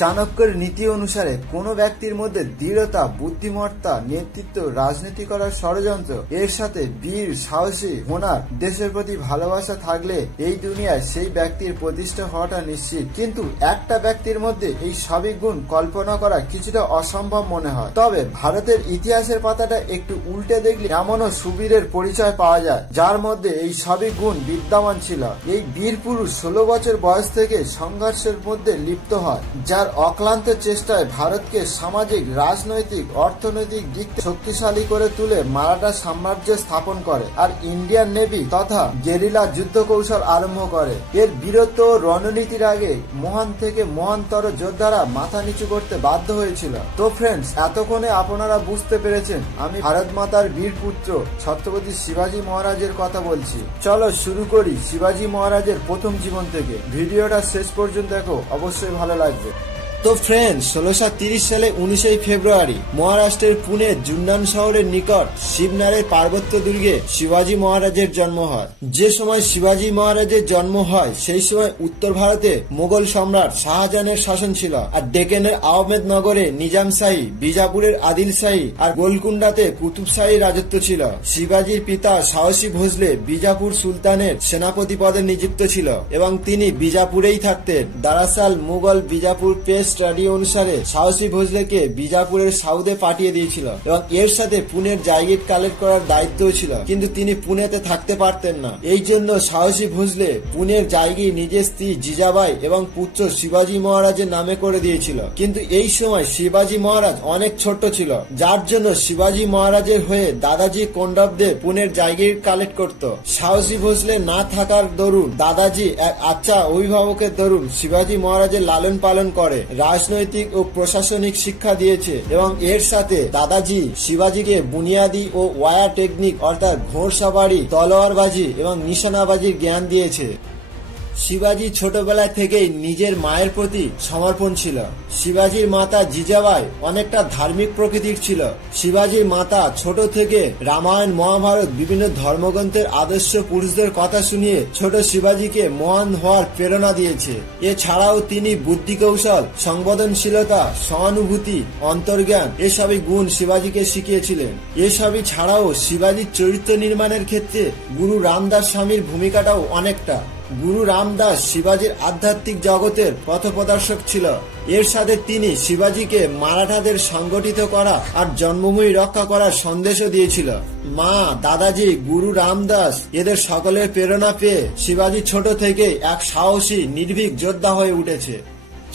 চাণক্যের নীতি অনুসারে কোনো ব্যক্তির মধ্যে দৃঢ়তা, বুদ্ধিমত্তা, নেতৃত্ব, রাজনীতি করার ষড়যন্ত্র, এর সাথে বীর, সাহসী, হোনার, দেশের প্রতি ভালোবাসা থাকলে এই দুনিয়ায় সেই ব্যক্তির প্রতিষ্ঠা হওয়াটা নিশ্চিত। কিন্তু একটা ব্যক্তির মধ্যে এই সবই গুণ কল্পনা করা কিছুটা অসম্ভব মনে হয়। তবে ভারতের ইতিহাসের পাতাটা একটু উল্টে দেখলে এমনও সুবীরের পরিচয় পাওয়া যায় যার মধ্যে এই সবই গুণ বিদ্যমান ছিল। এই বীর পুরুষ 16 বছর বয়স থেকে সংঘর্ষের মধ্যে লিপ্ত হয়, যার অক্লান্ত চেষ্টায় ভারতকে সামাজিক, রাজনৈতিক, অর্থনৈতিক দিক থেকে শক্তিশালী করে তুলে মারাঠা সাম্রাজ্য স্থাপন করে আর ইন্ডিয়ান নেভি তথা গেরিলা যুদ্ধ কৌশল আরম্ভ করে। এর বীরত্ব ও রণনীতির আগে মহান থেকে মহানতর যোদ্ধারা মাথা নিচু করতে বাধ্য হয়েছিল। তো ফ্রেন্ডস, এতক্ষণে আপনারা বুঝতে পেরেছেন আমি ভারত মাতার বীর পুত্র ছত্রপতি শিবাজী মহারাজের কথা বলছি। চলো শুরু করি শিবাজী মহারাজের প্রথম জীবন থেকে। ভিডিওটা শেষ পর্যন্ত দেখো, অবশ্যই ভালো লাগবে। তো ফ্রেন্ডস, 1630 সালে 19 ফেব্রুয়ারি মহারাষ্ট্রের পুনে জুন্নান শহরের নিকট শিবনারের পার্বত্য দুর্গে শিবাজী মহারাজের জন্ম হয়। যে সময় শিবাজী মহারাজের জন্ম হয় সেই সময় উত্তর ভারতে মোগল সম্রাট শাহজাহানের শাসন ছিল, আর ডেকেনের আহমেদনগরে নিজাম শাহী, বিজাপুরের আদিল শাহী আর গোলকুন্ডাতে কুতুব শাহী রাজত্ব ছিল। শিবাজীর পিতা সাহসী ভোসলে বিজাপুর সুলতানের সেনাপতি পদে নিযুক্ত ছিল এবং তিনি বিজাপুরেই থাকতেন। দারাসাল মুঘল বিজাপুর পেশ স্টাডি অনুসারে সাহসী ভোসলেকে বিজাপুরের সাউথে পাঠিয়ে দিয়েছিল এবং এর সাথে পুনের জায়গির কালেক্ট করার দায়িত্ব ছিল, কিন্তু তিনি পুনেতে থাকতে পারতেন না। এই জন্য সাহসী ভোসলে পুনের জায়গি নিজের স্ত্রী জিজাবাই এবং পুত্র শিবাজী মহারাজের নামে করে দিয়েছিল। কিন্তু এই সময় শিবাজী মহারাজ অনেক ছোট ছিল, যার জন্য শিবাজী মহারাজের হয়ে দাদাজি কোন্ডবদেব পুনের জায়গির কালেক্ট করত। সাহসী ভোসলে না থাকার দরুন দাদাজি এক আচ্ছা অভিভাবকের দরুন শিবাজী মহারাজের লালন পালন করে, রাজনৈতিক ও প্রশাসনিক শিক্ষা দিয়েছে এবং এর সাথে দাদাজি শিবাজীকে বুনিয়াদী ও ওয়ায়া টেকনিক অর্থাৎ ঘোড়সাবাড়ি, তলোয়ারবাজি এবং নিশানাবাজির জ্ঞান দিয়েছে। শিবাজী ছোটবেলা থেকেই নিজের মায়ের প্রতি সমর্পণ ছিল। শিবাজীর মাতা জিজাবাই অনেকটা ধার্মিক প্রকৃতির ছিল। শিবাজীর মাতা ছোট থেকে রামায়ণ, মহাভারত, বিভিন্ন ধর্মগ্রন্থের আদর্শ পুরুষদের কথা শুনিয়ে ছোট শিবাজীকে মহান হওয়ার প্রেরণা দিয়েছে। এছাড়াও তিনি বুদ্ধি কৌশল, সংবেদনশীলতা, সহানুভূতি, অন্তর্জ্ঞান এসবই গুণ শিবাজীকে শিখিয়েছিলেন। এসবই ছাড়াও শিবাজীর চরিত্র নির্মাণের ক্ষেত্রে গুরু রামদাস স্বামীর ভূমিকাটাও অনেকটা। গুরু রামদাস শিবাজীর আধ্যাত্মিক জগতের পথপ্রদর্শক ছিল। এর সাথে তিনি শিবাজীকে মারাঠাদের সংগঠিত করা আর জন্মভূমি রক্ষা করার সন্দেশও দিয়েছিল। মা, দাদাজি, গুরু রামদাস এদের সকলের প্রেরণা পেয়ে শিবাজী ছোট থেকে এক সাহসী, নির্ভীক যোদ্ধা হয়ে উঠেছে।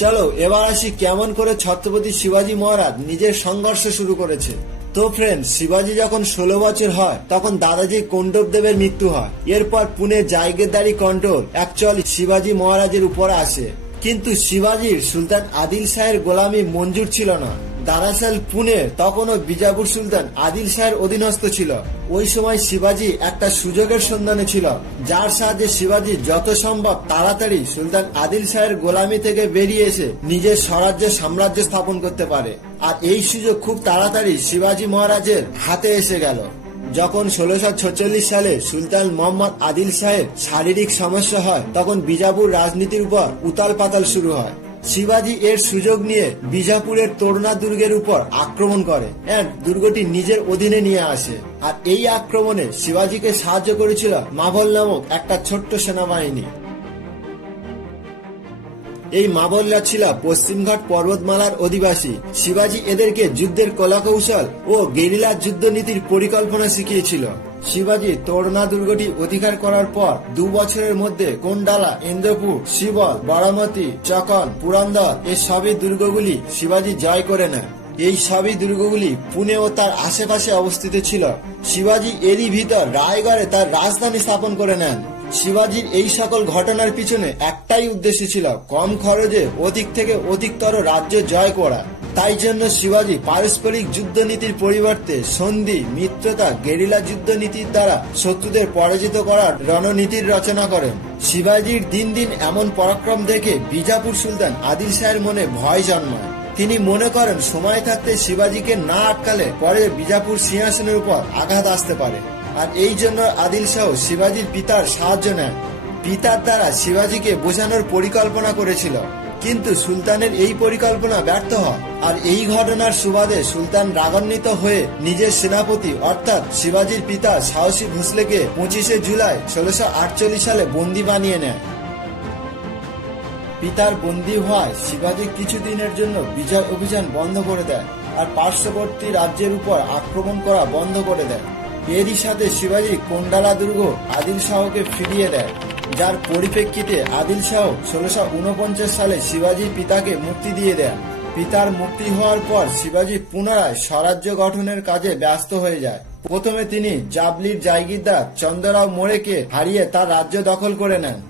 চলো এবার আসি কেমন করে ছত্রপতি শিবাজী মহারাজ নিজের সংঘর্ষ শুরু করেছে। তো ফ্রেন্ড, শিবাজী যখন 16 বছর হয় তখন দাদাজি কোন্ডবদেবের মৃত্যু হয়। এরপর পুনে জায়গিরদারি কন্ট্রোল অ্যাকচুয়ালি শিবাজী মহারাজের উপর আসে, কিন্তু শিবাজীর সুলতান আদিল শাহের গোলামি মঞ্জুর ছিল না। দারাসাল পুনে তখনও বিজাপুর সুলতান আদিল শাহের অধীনস্থ ছিল। ওই সময় শিবাজী একটা সুযোগের সন্ধানে ছিল, যার সাহায্যে শিবাজী যত সম্ভব তাড়াতাড়ি সুলতান আদিল শাহের গোলামি থেকে বেরিয়ে এসে নিজের স্বরাজ্য সাম্রাজ্য স্থাপন করতে পারে। আর এই সুযোগ খুব তাড়াতাড়ি শিবাজী মহারাজের হাতে এসে গেল। যখন 1646 সালে সুলতান মোহাম্মদ আদিল শাহের শারীরিক সমস্যা হয় তখন বিজাপুর রাজনীতির উপর উতাল পাতাল শুরু হয়। শিবাজী এর সুযোগ নিয়ে বিজাপুরের তোরনা দুর্গের উপর আক্রমণ করে এবং দুর্গটি নিজের অধীনে নিয়ে আসে। আর এই আক্রমণে শিবাজীকে সাহায্য করেছিল মাভল নামক একটা ছোট্ট সেনাবাহিনী। এই মাভলরা ছিল পশ্চিমঘাট পর্বতমালার অধিবাসী। শিবাজী এদেরকে যুদ্ধের কলাকৌশল ও গেরিলা যুদ্ধ নীতির পরিকল্পনা শিখিয়েছিল। শিবাজী তোরনা দুর্গটি অধিকার করার পর 2 বছরের মধ্যে কোন্ডালা, ইন্দ্রপুর, শিবল, বারামতি, চকন, পুরন্দর এই সবই দুর্গগুলি শিবাজী জয় করে নেয়। এই সবই দুর্গগুলি পুনে ও তার আশেপাশে অবস্থিত ছিল। শিবাজী এরই ভিতর রায়গড়ে তার রাজধানী স্থাপন করে নেন। শিবাজীর এই সকল ঘটনার পিছনে একটাই উদ্দেশ্য ছিল কম খরচে অধিক থেকে অধিকতর রাজ্য জয় করা। তাই জন্য শিবাজী পারস্পরিক যুদ্ধনীতির পরিবর্তে সন্ধি, মিত্রতা, গেরিলা যুদ্ধনীতির দ্বারা শত্রুদের পরাজিত করার রণনীতির রচনা করেন। শিবাজীর দিন দিন এমন পরাক্রম দেখে বিজাপুর সুলতান আদিল শাহের মনে ভয় জন্মায়। তিনি মনে করেন সময় থাকতে শিবাজীকে না আটকালে পরে বিজাপুর সিংহাসনের উপর আঘাত আসতে পারে। আর এই জন্য আদিল শাহ শিবাজীর পিতার সাহায্য নেন। পিতার দ্বারা শিবাজীকে বোঝানোর পরিকল্পনা করেছিল। কিন্তু সুলতানের এই পরিকল্পনা ব্যর্থ হয়। আর এই ঘটনার সুবাদে সুলতান রাগান্বিত হয়ে নিজের সেনাপতি অর্থাৎ শিবাজির পিতা সাহসী ভোসলেকে 25শে জুলাই 1648 সালে বন্দী বানিয়ে নেয়। পিতার বন্দী হওয়ায় শিবাজি কিছুদিনের জন্য বিজয় অভিযান বন্ধ করে দেয় আর পার্শ্ববর্তী রাজ্যের উপর আক্রমণ করা বন্ধ করে দেয়। এরই সাথে শিবাজি কোন্ডালা দুর্গ আদিল শাহকে ফিরিয়ে দেয়, যার পরিপ্রেক্ষিতে আদিল শাহ 1649 সালে শিবাজির পিতাকে মুক্তি দিয়ে দেন। পিতার মুক্তি হওয়ার পর শিবাজি পুনরায় স্বরাজ্য গঠনের কাজে ব্যস্ত হয়ে যায়। প্রথমে তিনি জাবলির জায়গিরদার চন্দ্ররাও মোরেকে হারিয়ে তার রাজ্য দখল করে নেন।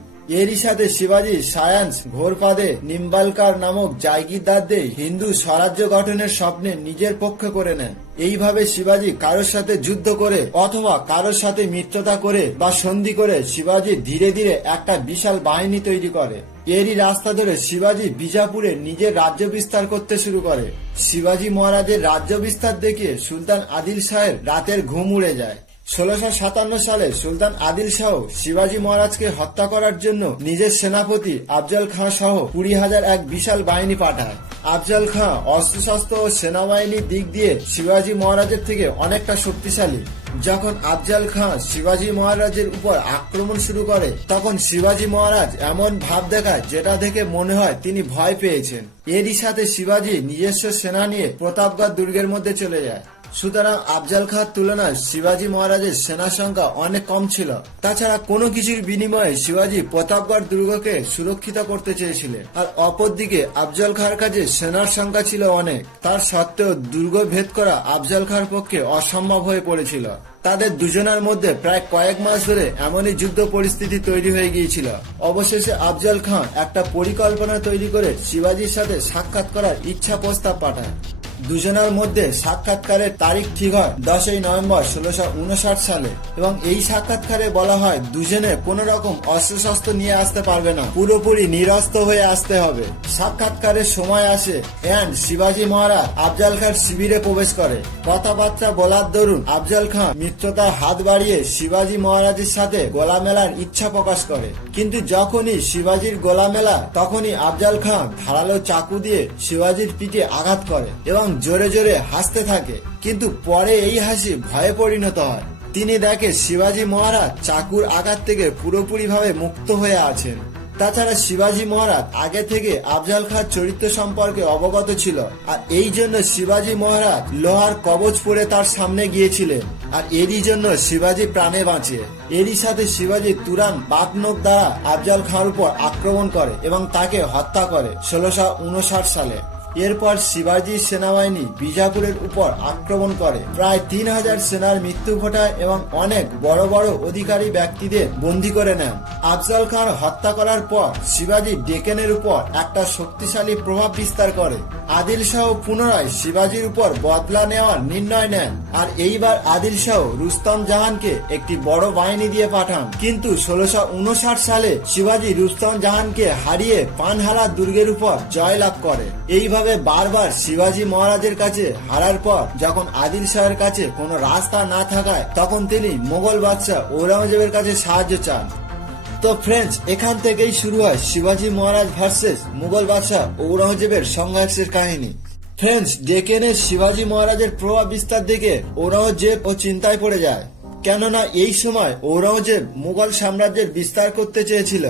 এরই সাথে শিবাজি সায়ান্স ঘোরপাদে নিম্বালকার নামক জায়গিরদারদের হিন্দু স্বরাজ্য গঠনের স্বপ্নে নিজের পক্ষে করে নেন। এইভাবে শিবাজি কারোর সাথে যুদ্ধ করে অথবা কারোর সাথে মিত্রতা করে বা সন্ধি করে শিবাজি ধীরে ধীরে একটা বিশাল বাহিনী তৈরি করে। এরই রাস্তা ধরে শিবাজি বিজাপুরে নিজের রাজ্য বিস্তার করতে শুরু করে। শিবাজি মহারাজের রাজ্য বিস্তার দেখে সুলতান আদিল শাহের রাতের ঘুম উড়ে যায়। 1657 সালে সুলতান আদিল শাহ শিবাজি মহারাজকে হত্যা করার জন্য নিজের সেনাপতি আফজল খাঁ সহ 20,000 এক বিশাল বাহিনী পাঠায়। আফজল খাঁ অস্ত্রশস্ত্র ও সেনাবাহিনীর দিক দিয়ে শিবাজি মহারাজের থেকে অনেকটা শক্তিশালী। যখন আফজল খাঁ শিবাজি মহারাজের উপর আক্রমণ শুরু করে তখন শিবাজি মহারাজ এমন ভাব দেখায় যেটা দেখে মনে হয় তিনি ভয় পেয়েছেন। এরই সাথে শিবাজি নিজস্ব সেনা নিয়ে প্রতাপগড় দুর্গের মধ্যে চলে যায়। সুতরাং আফজল খাঁর তুলনায় শিবাজি মহারাজের সেনা সংখ্যা অনেক কম ছিল। তাছাড়া কোনো কিছুর বিনিময়ে শিবাজি প্রতাপগড় দুর্গকে সুরক্ষিত করতে চেয়েছিলেন। আর অপরদিকে আফজল খাঁর কাছে সেনার সংখ্যা ছিল অনেক, তার সত্ত্বেও দুর্গ ভেদ করা আফজল খাঁর পক্ষে অসম্ভব হয়ে পড়েছিল। তাদের দুজনের মধ্যে প্রায় কয়েক মাস ধরে এমনই যুদ্ধ পরিস্থিতি তৈরি হয়ে গিয়েছিল। অবশেষে আফজল খাঁ একটা পরিকল্পনা তৈরি করে শিবাজির সাথে সাক্ষাৎ করার ইচ্ছা প্রস্তাব পাঠায়। দুজনের মধ্যে সাক্ষাৎকারের তারিখ ঠিক হয় 10ই নভেম্বর 1659 সালে এবং এই সাক্ষাৎকারে বলা হয় দুজনে কোনো রকম অস্ত্রশস্ত্র নিয়ে আসতে পারবে না, পুরোপুরি নিরস্ত্র হয়ে আসতে হবে। সাক্ষাৎকারের সময় আসে এন্ড শিবাজি মহারাজ আফজল খাঁর শিবিরে প্রবেশ করে। কথাবার্তা বলার দরুন আফজল খাঁ মিত্রতার হাত বাড়িয়ে শিবাজি মহারাজের সাথে গোলা মেলার ইচ্ছা প্রকাশ করে। কিন্তু যখনই শিবাজির গোলা মেলা তখনই আফজল খাঁ ধারালো চাকু দিয়ে শিবাজির পিঠে আঘাত করে এবং জোরে জোরে হাসতে থাকে। কিন্তু পরে এই হাসি ভয়ে পরিণত হয়। তিনি দেখে শিবাজি মহারাজ চাকুর আঘাত থেকে পুরোপুরি ভাবে মুক্ত হয়ে আছেন। তাছাড়া শিবাজি মহারাজ আগে থেকে আফজল খাঁর চরিত্র সম্পর্কে অবগত ছিল আর এই জন্য শিবাজি মহারাজ লোহার কবচ পরে তার সামনে গিয়েছিলেন আর এরই জন্য শিবাজি প্রাণে বাঁচে। এরই সাথে শিবাজি তুরান বাঘনক দ্বারা আফজল খাঁর উপর আক্রমণ করে এবং তাকে হত্যা করে 1659 সালে। এরপর শিবাজির সেনাবাহিনী বিজাপুরের উপর আক্রমণ করে, প্রায় 3000 সেনার মৃত্যু ঘটায় এবং অনেক বড় বড় অধিকারী ব্যক্তিদের বন্দী করে নেন। আফজল খাঁর হত্যা করার পর শিবাজি ডেকেনের উপর একটা শক্তিশালী প্রভাব বিস্তার করে। আদিল শাহ পুনরায় শিবাজির উপর বদলা নেওয়ার নির্ণয় নেন আর এইবার আদিল শাহ রুস্তম জাহানকে একটি বড় বাহিনী দিয়ে পাঠান। কিন্তু 1659 সালে শিবাজি রুস্তম জাহানকে হারিয়ে পানহালা দুর্গের উপর জয়লাভ করে। এইভাবে বারবার শিবাজি মহারাজের কাছে হারার পর যখন আদিল শাহের কাছে কোনো রাস্তা না থাকায় তখন তিনি মোগল বাদশাহ ঔরঙ্গজেবের কাছে সাহায্য চান। তো ফ্রেন্ডস, এখান থেকেই শুরু হয় শিবাজি মহারাজ ভার্সেস মুঘল বাদশাহ ঔরঙ্গজেবের সংঘর্ষের কাহিনী। ফ্রেন্ডস, ডেকেনের শিবাজি মহারাজের প্রভাব বিস্তার দেখে ঔরঙ্গজেব ও চিন্তায় পড়ে যায়, কেননা এই সময় ঔরঙ্গজেব মুঘল সাম্রাজ্যের বিস্তার করতে চেয়েছিল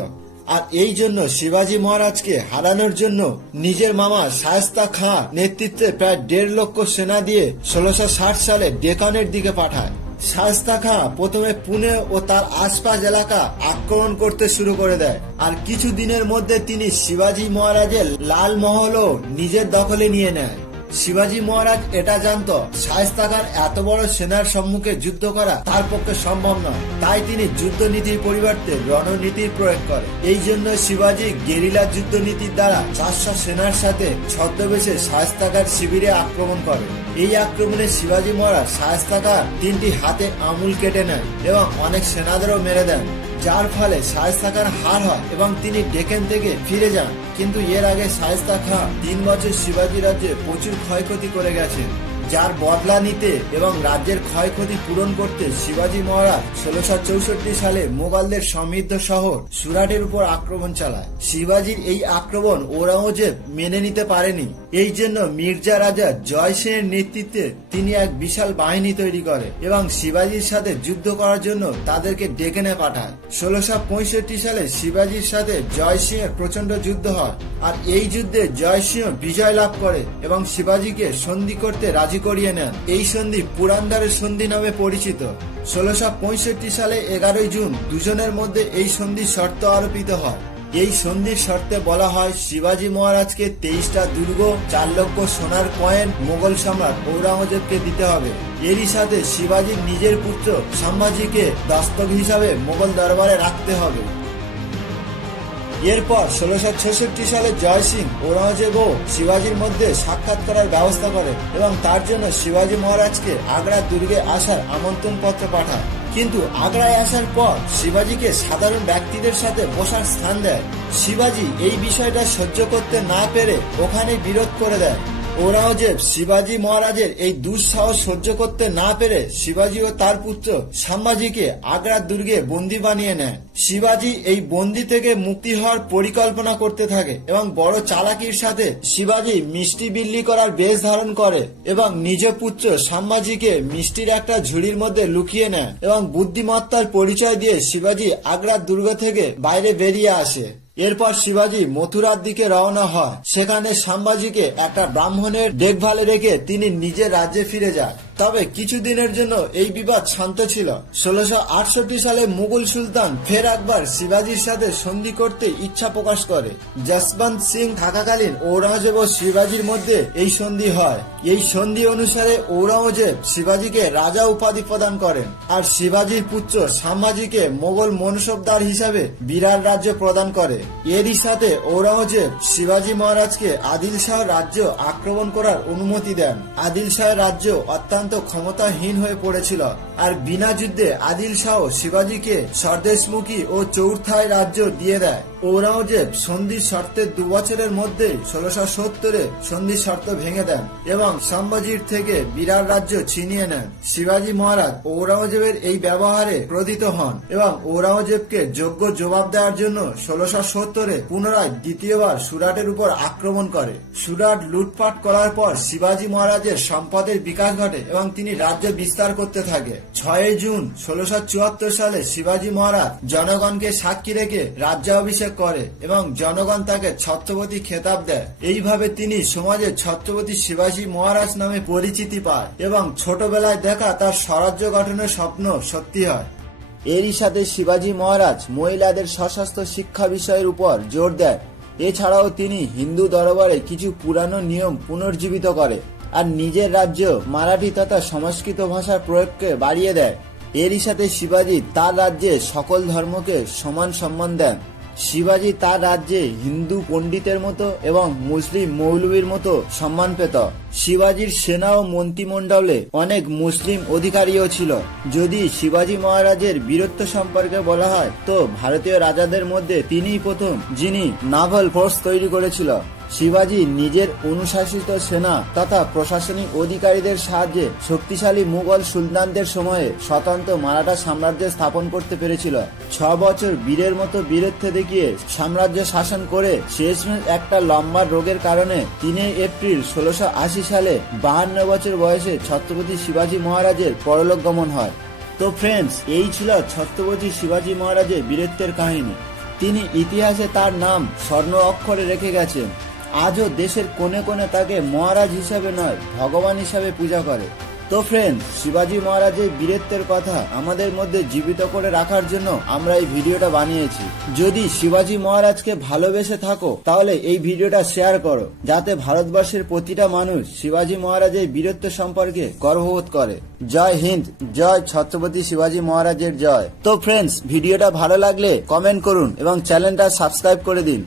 আর এই জন্য শিবাজি মহারাজকে হারানোর জন্য নিজের মামা শায়েস্তা খাঁ নেতৃত্বে প্রায় 1.5 লক্ষ সেনা দিয়ে 1660 সালে ডেকানের দিকে পাঠায়। শায়েস্তা খাঁ প্রথমে পুনে ও তার আশপাশ এলাকা আক্রমণ করতে শুরু করে দেয় আর কিছু দিনের মধ্যে তিনি শিবাজি মহারাজের লালমহলও নিজের দখলে নিয়ে নেয়। শিবাজি মহারাজ এটা জানত শায়েস্তা খান এত বড় সেনার সম্মুখে যুদ্ধ করা তার পক্ষে সম্ভব নয়, তাই তিনি যুদ্ধনীতির পরিবর্তে রণনীতির প্রয়োগ করে। এই জন্য শিবাজি গেরিলা যুদ্ধনীতির দ্বারা 400 সেনার সাথে ছদ্মবেশে শায়েস্তা খাঁর শিবিরে আক্রমণ করে। এই আক্রমণে শিবাজি মহারাজ শায়েস্তা খাঁর 3টি হাতে আঙুল কেটে নেয় এবং অনেক সেনাদেরও মেরে দেন, যার ফলে শায়েস্তা খাঁর হার হয় এবং তিনি ডেকেন থেকে ফিরে যান। কিন্তু এর আগে শায়েস্তা খাঁ 3 বছর শিবাজি রাজ্যে প্রচুর ক্ষয়ক্ষতি করে গেছেন। যার বদলা নিতে এবং রাজ্যের ক্ষয়ক্ষতি পূরণ করতে শিবাজী মহারাজ 1664 সালে মোগলদের সমৃদ্ধ শহর সুরাটের উপর আক্রমণ চালায়। শিবাজীর এই আক্রমণ ঔরঙ্গজেব মেনে নিতে পারেনি। এই জন্য মির্জা রাজা জয় সিংয়ের নেতৃত্বে তিনি এক বিশাল বাহিনী তৈরি করে এবং শিবাজীর সাথে যুদ্ধ করার জন্য তাদেরকে ডেকে নিয়ে পাঠায়। 1665 সালে শিবাজীর সাথে জয় সিংয়ের প্রচন্ড যুদ্ধ হয়, আর এই যুদ্ধে জয় সিংহ বিজয় লাভ করে এবং শিবাজীকে সন্ধি করতে রাজি করিয়ে নেন। এই সন্ধি পুরান্দারের সন্ধি নামে পরিচিত। 1665 সালে 11 জুন দুজনের মধ্যে এই সন্ধির শর্ত আরোপিত হয়। এই সন্ধির শর্তে বলা হয় শিবাজী মহারাজকে 23টা দুর্গ, 4 লক্ষ সোনার কয়েন মোগল সম্রাট ঔরঙ্গজেবকে দিতে হবে। এরই সাথে শিবাজীর নিজের পুত্র সম্ভাজিকে দস্তক হিসাবে মোগল দরবারে রাখতে হবে। এরপর 1666 সালে জয় সিং ঔরঙ্গজেব ও শিবাজীর মধ্যে সাক্ষাৎ করার ব্যবস্থা করে এবং তার জন্য শিবাজী মহারাজকে আগ্রা দুর্গে আসার আমন্ত্রণ পত্র পাঠায়। কিন্তু আগ্রায় আসার পর শিবাজীকে সাধারণ ব্যক্তিদের সাথে বসার স্থান দেয়। শিবাজী এই বিষয়টা সহ্য করতে না পেরে ওখানে বিরোধ করে দেয়। ঔরঙ্গজেব শিবাজী মহারাজের এই দুঃসাহস সহ্য করতে না পেরে শিবাজী ও তার পুত্র সম্ভাজিকে আগ্রার দুর্গে বন্দী বানিয়ে নেয়। শিবাজী এই বন্দী থেকে মুক্তি হওয়ার পরিকল্পনা করতে থাকে এবং বড় চালাকির সাথে শিবাজী মিষ্টি বিল্লি করার বেশ ধারণ করে এবং নিজ পুত্র সম্ভাজিকে মিষ্টির একটা ঝুড়ির মধ্যে লুকিয়ে নেয় এবং বুদ্ধিমত্তার পরিচয় দিয়ে শিবাজী আগ্রার দুর্গ থেকে বাইরে বেরিয়ে আসে। এরপর শিবাজী মথুরার দিকে রওনা হয়। সেখানে সম্ভাজিকে একটা ব্রাহ্মণের দেখভালে রেখে তিনি নিজের রাজ্যে ফিরে যান। তবে কিছুদিনের জন্য এই বিবাদ শান্ত ছিল। 1668 সালে মুঘল সুলতান ফের একবার শিবাজীর সাথে সন্ধি করতে ইচ্ছা প্রকাশ করে। যশবন্ত সিং থাকাকালীন ঔরঙ্গজেব ও শিবাজীর মধ্যে এই সন্ধি হয়। এই সন্ধি অনুসারে ঔরঙ্গজেব শিবাজীকে রাজা উপাধি প্রদান করেন আর শিবাজীর পুত্র সম্ভাজিকে মোগল মনসবদার হিসাবে বিরাট রাজ্য প্রদান করে। এরই সাথে ঔরঙ্গজেব শিবাজী মহারাজকে আদিল শাহ রাজ্য আক্রমণ করার অনুমতি দেন। আদিল শাহ রাজ্য অত্যন্ত ক্ষমতাহীন হয়ে পড়েছিল আর বিনা যুদ্ধে আদিল শাহ শিবাজীকে স্বদেশমুখী ও চৌথায় রাজ্য দিয়ে দেয়। ঔরঙ্গজেব সন্ধির শর্তের 2 বছরের মধ্যে 1670 সন্ধির শর্ত ভেঙে দেন এবং সম্ভাজির থেকে বিরাট রাজ্য ছিনিয়ে নেন। শিবাজী মহারাজ ঔরঙ্গজেবের এই ব্যবহারে ক্রোধিত হন এবং ঔরঙ্গজেবকে যোগ্য জবাব দেওয়ার জন্য 1670 পুনরায় দ্বিতীয়বার সুরাটের উপর আক্রমণ করে। সুরাট লুটপাট করার পর শিবাজী মহারাজের সম্পদের বিকাশ ঘটে এবং তিনি রাজ্য বিস্তার করতে থাকে। 6 জুন 1674 সালে শিবাজী মহারাজ জনগণকে সাক্ষী রেখে রাজ্যাভিষেক করে এবং জনগণ তাকে ছত্রপতি খেতাব দেয়। এইভাবে তিনি সমাজে ছত্রপতি শিবাজী মহারাজ নামে পরিচিতি পায় এবং ছোটবেলায় দেখা তার স্বরাজ্য গঠনের স্বপ্ন সত্যি হয়। এরই সাথে শিবাজী মহারাজ মহিলাদের সশস্ত্র শিক্ষা বিষয়ের উপর জোর দেয়। এছাড়াও তিনি হিন্দু দরবারে কিছু পুরানো নিয়ম পুনর্জীবিত করে আর নিজের রাজ্য মারাঠি তথা সংস্কৃত ভাষার প্রয়োগকে বাড়িয়ে দেয়। এরই সাথে শিবাজী তার রাজ্যে সকল ধর্মকে সমান সম্মান দেন। শিবাজী তার রাজ্যে হিন্দু পণ্ডিতের মতো এবং মুসলিম মৌলবীর মতো সম্মান পেত। শিবাজীর সেনা ও মন্ত্রিমণ্ডলে অনেক মুসলিম অধিকারীও ছিল। যদি শিবাজী মহারাজের বীরত্ব সম্পর্কে বলা হয় তো ভারতীয় রাজাদের মধ্যে তিনিই প্রথম যিনি নাভাল ফোর্স তৈরি করেছিল। শিবাজী নিজের অনুশাসিত সেনা তথা প্রশাসনিক অধিকারীদের সাহায্যে শক্তিশালী মুঘল সুলতানদের সময়ে স্বতন্ত্র মারাঠা সাম্রাজ্য স্থাপন করতে পেরেছিল। 6 বছর বীরের মতো বীরত্ব দেখিয়ে সাম্রাজ্য শাসন করে শেষমেশ একটা লম্বা রোগের কারণে 3 এপ্রিল 1680 সালে 52 বছর বয়সে ছত্রপতি শিবাজী মহারাজের পরলোক গমন হয়। তো ফ্রেন্ডস, এই ছিল ছত্রপতি শিবাজী মহারাজের বীরত্বের কাহিনী। তিনি ইতিহাসে তার নাম স্বর্ণ অক্ষরে রেখে গেছেন। আজও দেশের কোণে কোণে তাকে মহারাজ হিসাবে নয় ভগবান হিসাবে পূজা করে। তো ফ্রেন্ডস, শিবাজী মহারাজের বীরত্বের কথা আমাদের মধ্যে জীবিত করে রাখার জন্য আমরা এই ভিডিওটা বানিয়েছি। যদি শিবাজী মহারাজকে ভালোবেসে থাকো তাহলে এই ভিডিওটা শেয়ার করো, যাতে ভারতবর্ষের প্রতিটা মানুষ শিবাজী মহারাজের বীরত্ব সম্পর্কে গর্ববোধ করে। জয় হিন্দ, জয় ছত্রপতি শিবাজী মহারাজের জয়। তো ফ্রেন্ডস, ভিডিওটা ভালো লাগলে কমেন্ট করুন এবং চ্যানেলটা সাবস্ক্রাইব করে দিন।